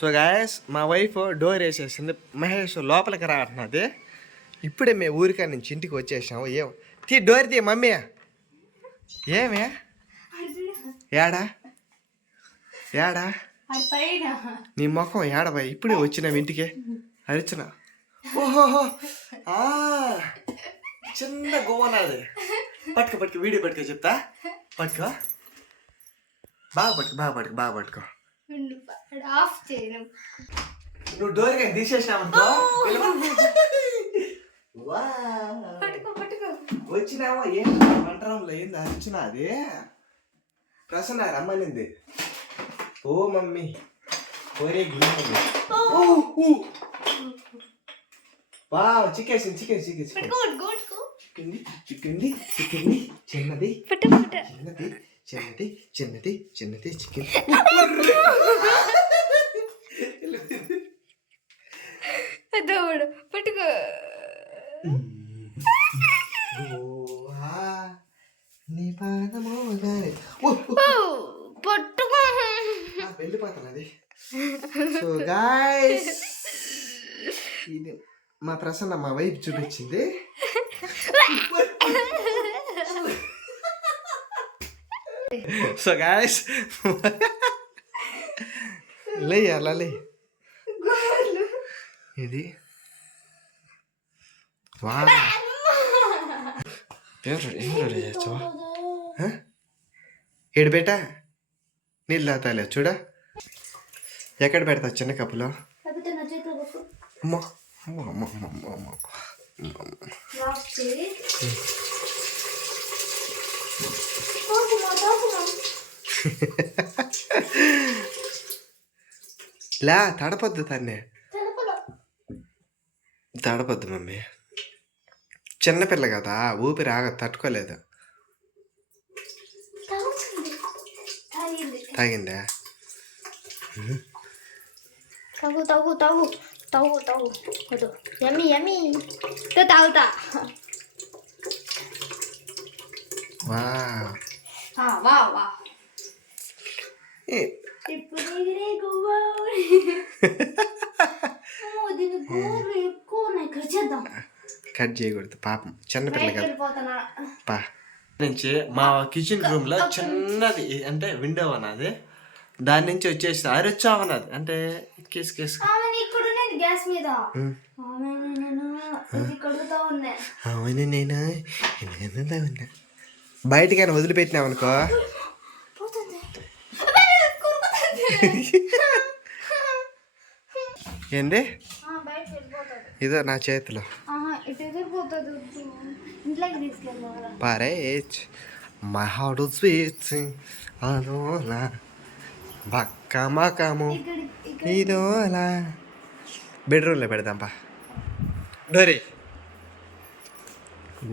So guys మా wife door వేసేసింది. మహేష్ లోపలికి రా ఇప్పుడే మేము ఊరికా నుంచి ఇంటికి వచ్చేసాము. ఏం? తీ డోర్ తీ మమ్మీ. ఏమే? ఏడా? ఏడా? నీ ముఖం ఏడబా ఇప్పుడే వచ్చినాం ఇంటికి. అరిచిన. ఓహోహో. చిన్న గోవనాది పట్టుకో పట్టుకో వీడియో పట్టుకో చెప్తా. పట్టుకో. బాగా పట్టుకో బాగా పట్టుకో బాగా పట్టుకో. ఆఫ్ చేయను. నువ్వు డోర్ కానీ తీసేసినావనుకో వచ్చినావా? ఏం? వంటరంలో ఏంది? అరిచిన అది? ప్రసన్న రమ్మనింది. ఓ మమ్మీ ఒరే గుండె వా చికేసింది చికెన్ చికెన్ చికెన్ చిక్కింది చిక్కింది చిక్కింది చిన్నది చిన్నది చిన్నది చిన్నది చిన్నది చికెన్ పెద్దవాడు. పట్టుకో. నీ పాదమో గారే సో గాయస్ ఇది మా ప్రసన్న మా వైపు చూపించింది. సో గాయస్ లే అలా లే. ఇది. వా. చేస్తావా ఏడు బేటా? నీళ్ళు తాతాలే చూడా? ఎక్కడ పెడతా చిన్న కప్పులో? అమ్మో అమ్మో అమ్మో అమ్మో అమ్మో అమ్మో. ఆఫ్ చేయి తాగుమా తాగుమా లే తడపొద్దు తన్నే. తడపొద్దు మమ్మీ. చిన్నపిల్ల కదా ఊపిరి ఆగ తట్టుకోలేదు. తాగింది? తాగిందా తాగు తాగు తాగు తాగు తాగు. వద్దు యమ్మి ఇంకా తాగుతా. వా. వా వా. ఇప్పుడు కట్ చేయకూడదు పాపం. చిన్నపిల్ల కదా పా. నుంచి మా కిచెన్ రూమ్లో చిన్నది అంటే విండో అన్నది. దాని నుంచి వచ్చేసి అరొచ్చావన్నది అంటే కేసు కేసు. గ్యాస్ మీద. ఆమె నేను ఇది కడుగుతా ఉన్నా. అవును నేను నేనుదా ఉన్నా బయటకైనా వదిలిపెట్టినావనుకో. పోతుంది. అబ్బే, కొరుకుతుంది. ఏంది ఆ, బయటికి వెళ్ళిపోతుంది ఇదో నా చేతిలో. Parede, marro స్వీట్స్ అదోలా బక్క మకము ఇదోలా బెడ్రూమ్లో పెడదాం పా. డోరీ.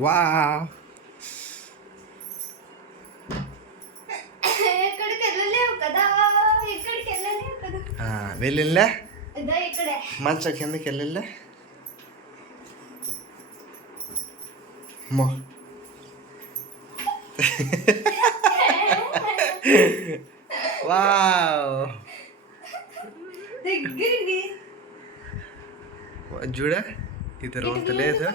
వా వెళ్ళిందా మంచం కిందకి వెళ్ళిందా మో వావ్ దగ్గరికి. చూడ ఇద్దరు వంత లేదు.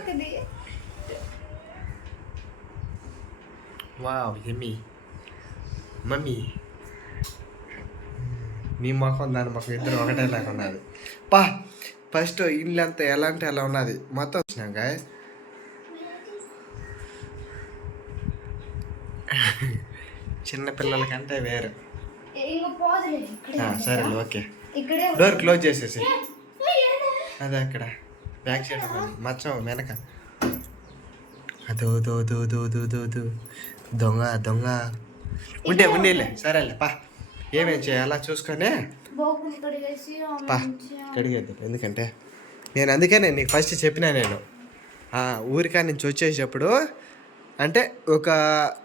వావ్ యమ్మీ మమ్మీ నీ ముఖం దాని ముఖం ఇద్దరు ఒకటే లాగా ఉన్నది. పా ఫస్ట్ ఇల్లు అంతా ఎలా అంటే ఎలా ఉన్నది? మొత్తం వచ్చినాం గాయ చిన్న పిల్లలకంటే వేరు. సరే ఓకే. డోర్ క్లోజ్ చేసేసి? అదే అక్కడ. బ్యాక్ సైడ్ మచ్చం వెనక. అదో దో దో దో దో దో దో దొంగ దొంగ. ఉండే ఉండేలే. సరేలే పా. ఏమేం చేయాలా? చూసుకొని. పా. కడిగేద్దాం. ఎందుకంటే నేను అందుకనే నీకు ఫస్ట్ చెప్పినా నేను. ఊరికా నుంచి వచ్చేటప్పుడు అంటే ఒక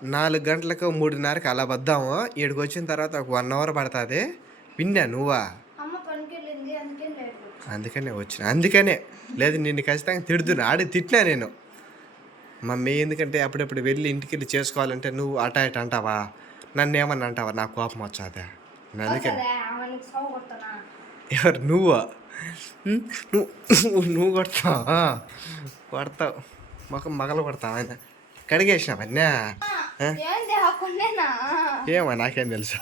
నాలుగు గంటలకు మూడున్నరకు అలా వద్దాము. ఇక్కడికి వచ్చిన తర్వాత ఒక వన్ అవర్ పడుతుంది. విన్నా నువ్వా? అందుకనే వచ్చిన. అందుకనే. లేదు నిన్ను ఖచ్చితంగా తిడుతున్నా. ఆడి తిట్టినా నేను. మమ్మీ ఎందుకంటే అప్పుడప్పుడు వెళ్ళి ఇంటికి వెళ్ళి చేసుకోవాలంటే నువ్వు అట ఇట అంటావా? నన్ను ఏమన్నా అంటావా? నాకు కోపం వచ్చాదా? అందుకని. ఎవరు? నువ్వా? నువ్వు నువ్వు కొడతావా? కొడతావు. మొక్క మగలు కొడతావు ఆయన? ఏమో నాకేం తెలుసు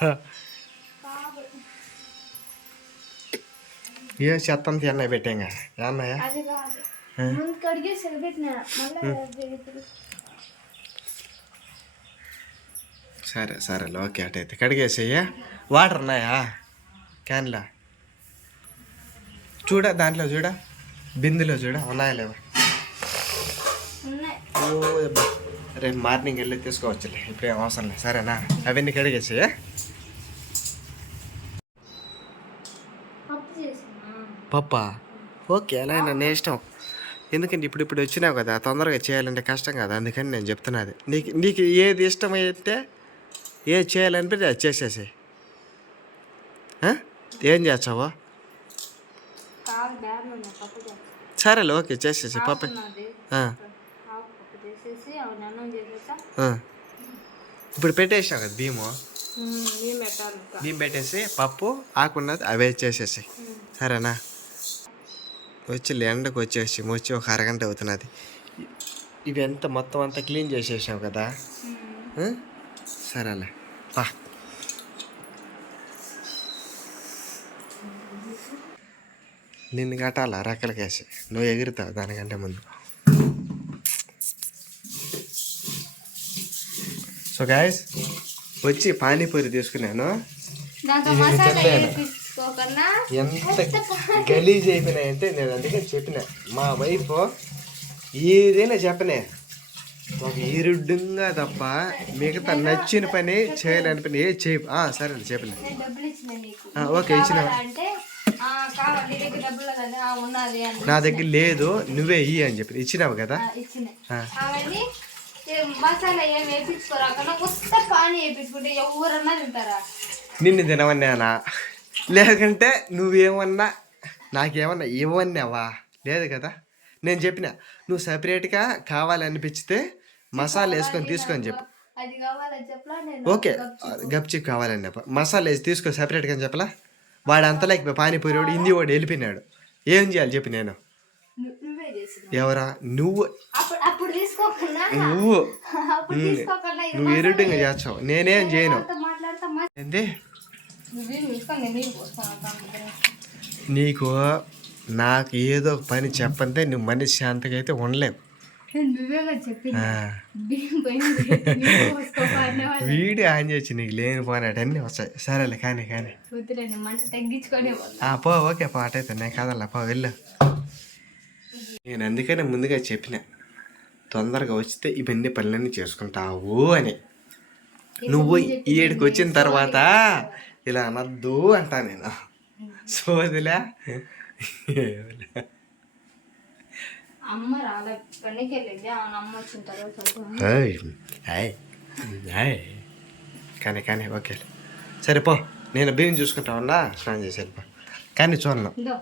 ఏ చెత్త అంతా ఎన్న పెట్టాంగా ఏమన్నాయా సరే సరే ఓకే అటైతే కడిగేసేయ్యా వాటర్ ఉన్నాయా క్యాన్లా చూడ దాంట్లో చూడ బిందులో చూడ ఉన్నాయా లేవా ఉన్నాయి ఓ. రేపు మార్నింగ్ వెళ్ళి తీసుకోవచ్చులే. ఇప్పుడేం అవసరం లేదు. సరేనా? అవన్నీ చేసినా పప్పా ఓకే అలా నన్ను ఇష్టం. ఎందుకంటే ఇప్పుడు ఇప్పుడు వచ్చినావు కదా తొందరగా చేయాలంటే కష్టం కదా అందుకని నేను చెప్తున్నది. నీకు నీకు ఏది ఇష్టమైతే ఏది చేయాలనిపిస్తే అది చేసేసి ఏం చేస్తావో? సరేలే ఓకే చేసేసి పప్ప ఉన్నది ఆ, ఆకు పప్పు చేసేసి అవి అన్నం చేసేసా ఆ. ఇప్పుడు పెట్టేసినావు కదా భీము భీమ్ పెట్టేసి పప్పు ఆకున్నది అవే చేసేసి. సరేనా? వచ్చి ఎండకు వచ్చేసి వచ్చి ఒక అరగంట అవుతున్నది. ఇవి ఎంత మొత్తం అంతా క్లీన్ చేసేసావు కదా? సరేలే పా. నిన్ను కట్టాలా రెక్కలకేసి? నువ్వు ఎగురుతావు దానికంటే ముందు. సో గాయస్ వచ్చి పానీపూరి తీసుకున్నాను. చెప్పాను. ఎంత గలీజ్ అయిపోయినాయంటే నేను అందుకే చెప్పిన. మా వైఫ్ ఏదైనా చెప్పనే. ఒక ఇరుడ్డుగా తప్ప మిగతా నచ్చిన పని చేయాలని పని ఏ చేయ. ఆ, సరే చెప్పిన. నేను డబ్బులు ఇచ్చిన నీకు. ఆ, ఓకే, ఇచ్చిన. నా దగ్గర లేదు నువ్వే ఇయ్యి అని చెప్పి. ఇచ్చినావు కదా? మసాలా ఏం వేపించుకోరాకన్నా కొత్త పానీ వేపించుకుంటే ఎవరన్నా తింటారా? నిన్ను తినవన్నానా లేకంటే నువ్వేమన్నా నాకేమన్నా ఇవ్వన్నావా లేదు కదా? నేను చెప్పిన నువ్వు సపరేట్గా కావాలనిపించితే మసాలా వేసుకొని తీసుకొని చెప్పు. కావాలని ఓకే గప్చి కావాలండి అప్ప. మసాలా వేసి తీసుకో సపరేట్గా అని చెప్పలా? వాడు అంతలేక పానీపూరి వాడు హిందీ వాడు వెళ్ళిపోయినాడు. ఏం చేయాలి చెప్పి నేను? ఎవరా? నువ్వు అప్పుడు అప్పుడు తీసుకోకుండా నువ్వు? అప్పుడు తీసుకోకుండా ఇది నువ్వు ఇరుడ్డుగా చేస్తావు? నేనేం చేయను. నీకు నాకు ఏదో పని చెప్పంటే నువ్వు మనిషి శాంతిగా అయితే ఉండలేవు. వీడియో ఆన్ చేసి నీకు లేని పోనాడు అన్నీ వస్తాయి. సరేలే కానీ కానీ. పో ఓకే పో అటైతే నేను కాదల్లా పో వెళ్ళు. నేను అందుకనే ముందుగా చెప్పిన. తొందరగా వచ్చితే ఇవన్నీ పనులన్నీ చేసుకుంటావు అని. నువ్వు ఈ ఏడుకి వచ్చిన తర్వాత ఇలా అనద్దు అంటా నేను. సోదిలా. అమ్మ రాలే పనికి వెళ్ళింది అవును అమ్మ వచ్చిన తర్వాత చదువు. ఏయ్, ఏయ్, ఏయ్. కానీ కానీ ఓకే. సరే పో. నేను బియ్యం చూసుకుంటా ఉన్నా? స్నానం చేసేది పో. కానీ చూడను. ఇదో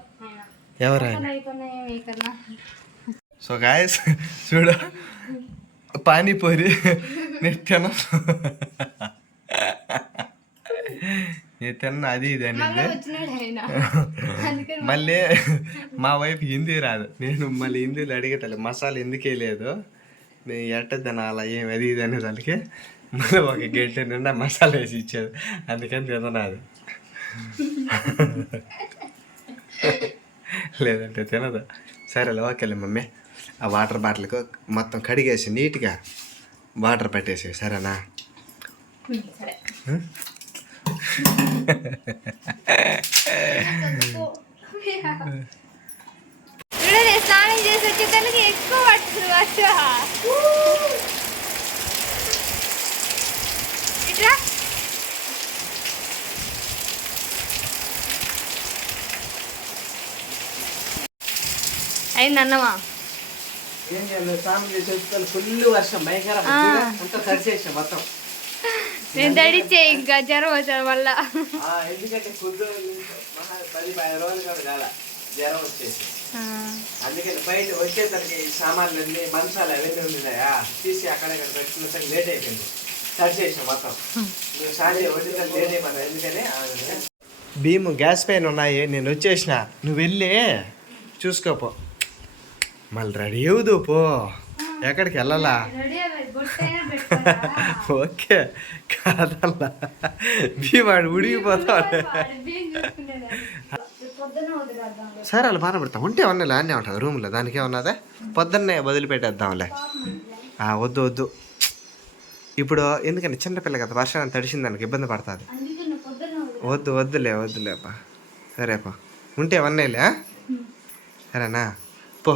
సో గాయస్ చూడు. పానీపూరి నేను తిన్న అది ఇది అనేది మళ్ళీ మా వైఫ్ హిందీ రాదు. నేను మళ్ళీ హిందీలో అడిగేతాను మసాలా ఎందుకే లేదు నేను ఎట్ట తినాలా ఏం అది ఇది అనే దానికి. మళ్ళీ ఒక గంట నిండా మసాలా వేసి ఇచ్చేది అందుకని తిననాదు లేదంటే తినదు. సరేలే ఓకేలే మమ్మీ. ఆ వాటర్ బాటిల్కు మొత్తం కడిగేసి నీట్గా వాటర్ పెట్టేసి సరేనా? స్నానం చేసి వచ్చేసరికి ఎక్కువ పడుతుంది వర్ష ఇట్లా అయింది అన్నమా ఏం చేయాలి? చేసి వచ్చి ఫుల్ వర్షం భయంకరం. అంతా తడిసేసా మొత్తం. నేను తడిచే ఇంకా జ్వరం వచ్చాను వల్ల. ఆ, ఎందుకంటే కొద్ది రోజులు మహా పది పది రోజులు కూడా కాల. జ్వరం వచ్చేసి. అందుకని బయట వచ్చేసరికి సామాన్లు అన్ని మంచాలు అవన్నీ ఉన్నాయా తీసి అక్కడ ఇక్కడ పెట్టుకున్న లేట్ అయిపోయింది. తడిసేసాం మొత్తం. నువ్వు సాధ్యం వచ్చేసరికి లేట్ అయిపోయింది. ఎందుకని భీము గ్యాస్ పైన ఉన్నాయి. నేను వచ్చేసిన. నువ్వు వెళ్ళి చూసుకోపో. మళ్ళీ రెడీ అవుదు పో. ఎక్కడికి వెళ్ళాలా? ఓకే కాదల్లా. భీమాడు ఉడిగిపోతాడు పొద్దున వదిలేద్దాం సరే అలా బాగా పెడతాం. ఉంటే ఉన్నాయి అన్నీ ఉంటుంది రూమ్లో. దానికి ఏమన్నదా? పొద్దున్నే వదిలిపెట్టేద్దాంలే. ఆ, వద్దు వద్దు. ఇప్పుడు ఎందుకంటే చిన్నపిల్ల కదా వర్షాన్ని తడిసింది దానికి ఇబ్బంది పడుతుంది. వద్దు వద్దులే వద్దులేపా సరేపా ఉంటే అవన్నీలే ఆ? సరేనా? పో.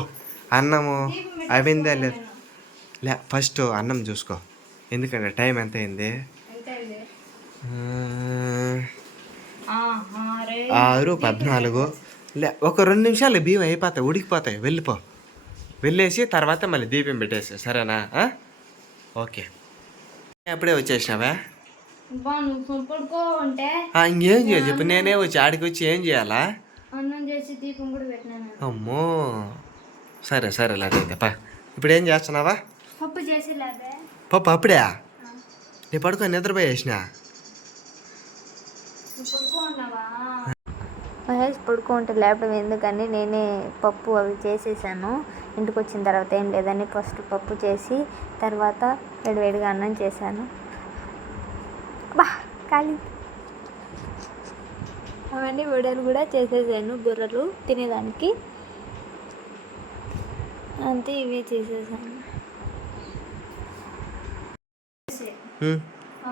అన్నము అవిందా లేదు. లే ఫస్ట్ అన్నం చూసుకో. ఎందుకంటే టైం ఎంత అయింది ఆరు పద్నాలుగు. లే ఒక రెండు నిమిషాలు బియ్యం అయిపోతాయి ఉడికిపోతాయి. వెళ్ళిపో వెళ్ళేసి తర్వాత మళ్ళీ దీపం పెట్టేసి సరేనా? ఓకే. అప్పుడే వచ్చేసినావా? ఇంకేం చేయాలి చెప్పు. నేనే వచ్చి ఆడికి వచ్చి ఏం చేయాలా? అన్నం చేసి దీపం కూడా పెట్టినాను. అమ్మో. సరే సరే అయితే పా ఇప్పుడు ఏం చేస్తున్నావా? పప్పు చేసి పప్పు అప్పుడే? నువ్వు పడుకో ఉన్నావా మహేష్ పడుకుంటే లేపడం ఎందుకని నేనే పప్పు అవి చేసేసాను. ఇంటికి వచ్చిన తర్వాత ఏం లేదని ఫస్ట్ పప్పు చేసి తర్వాత వేడివేడిగా అన్నం చేశాను. బా ఖాళీ. అవన్నీ వడలు కూడా చేసేసాను బుర్రలు తినేదానికి. అంతే ఇవే చేసేసాను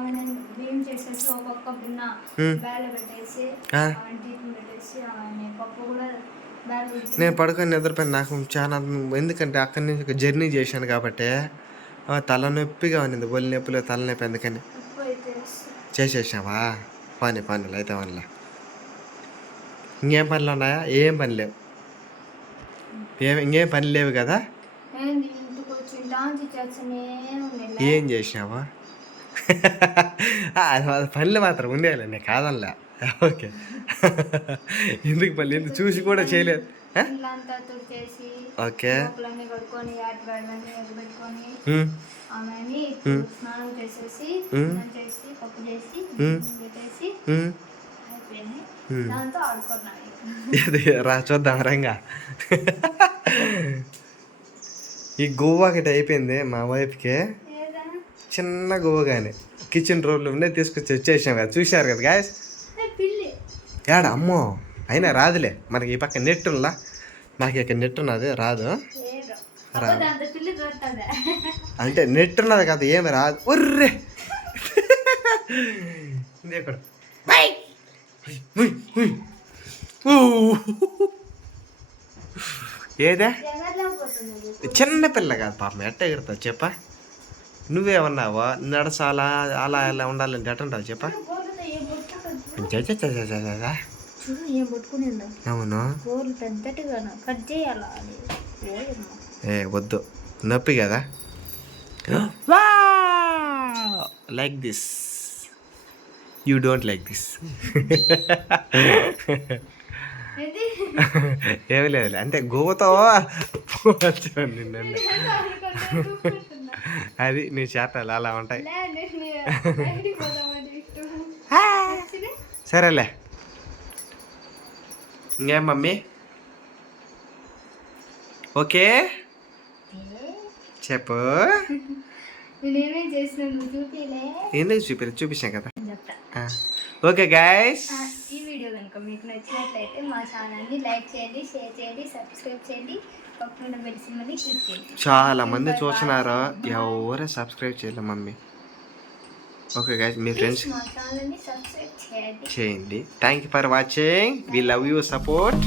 నేను బియ్యం చేసేసి ఒక గిన్న పెట్టేసి పెట్టేసి పప్పు కూడా పడుకొని నిద్రపోయిన నాకు చాలా ఎందుకంటే అక్కడి నుంచి జర్నీ చేశాను కాబట్టి తలనొప్పిగా ఉన్నింది ఒళ్ళు నొప్పిలో తలనొప్పి ఎందుకని చేసేసావా పని పనులు అయితే వల్ల ఇంకేం పనులు ఉన్నాయా? ఏం పని లేవు. ఏం ఇంకేం పని లేవు కదా? ఏం చేసినావా? పనులు మాత్రం ఉండేయాలి నేను కాదనలే. ఓకే. ఎందుకు పని ఎందుకు? చూసి కూడా చేయలేదు. ఓకే. చేసేసి చేసి పప్పు చేసి ఇది రా చూద్దాం రంగా ఈ గోవాకి అయిపోయింది మా వైఫ్కి. చిన్న గోవా కానీ కిచెన్ రోడ్లు ఉండే తీసుకొచ్చి వచ్చేసాం కదా చూశారు కదా గాయస్ యాడ ఏడా అమ్మో అయినా రాదులే. మనకి ఈ పక్క నెట్ ఉందా? నాకు ఇక్కడ నెట్ ఉన్నది రాదు. రాదు. అంటే నెట్ ఉన్నది కదా ఏమి రాదు. ఒర్రే! ఇది ఏదే? చిన్న పిల్ల కాదు పాపం ఎట్ట ఎగురుతావు చెప్పా. నువ్వేమన్నావా? నడసాలా అలా అలా ఉండాలంటే ఎట్టంటావు చెప్పా. అవును. ఏ వద్దు. నొప్పి కదా? Like this. You don't like this ఏమి లేదు. అంటే నిన్నండి అనుకుంటున్నా. అది నీ చేతలు అలా ఉంటాయి? సరేలే. ఇంకేం మమ్మీ? ఓకే? చెప్పు. ఎందుకు చూపి చూపించాం కదా. ఓకే గాయస్ ఈ వీడియో కనుక మీకు నచ్చినట్లయితే మా ఛానల్ని లైక్ చేయండి షేర్ చేయండి సబ్స్క్రైబ్ చేయండి. పక్కన బెల్ సింబల్ని క్లిక్ చేయండి. చాలా మంది చూస్తున్నారు? ఎవరు సబ్స్క్రైబ్ చేయలేదు మమ్మీ. ఓకే గాయస్ మీ ఫ్రెండ్స్ మా ఛానల్ని సబ్స్క్రైబ్ చేయండి. చేయండి. Thank you for watching we love you support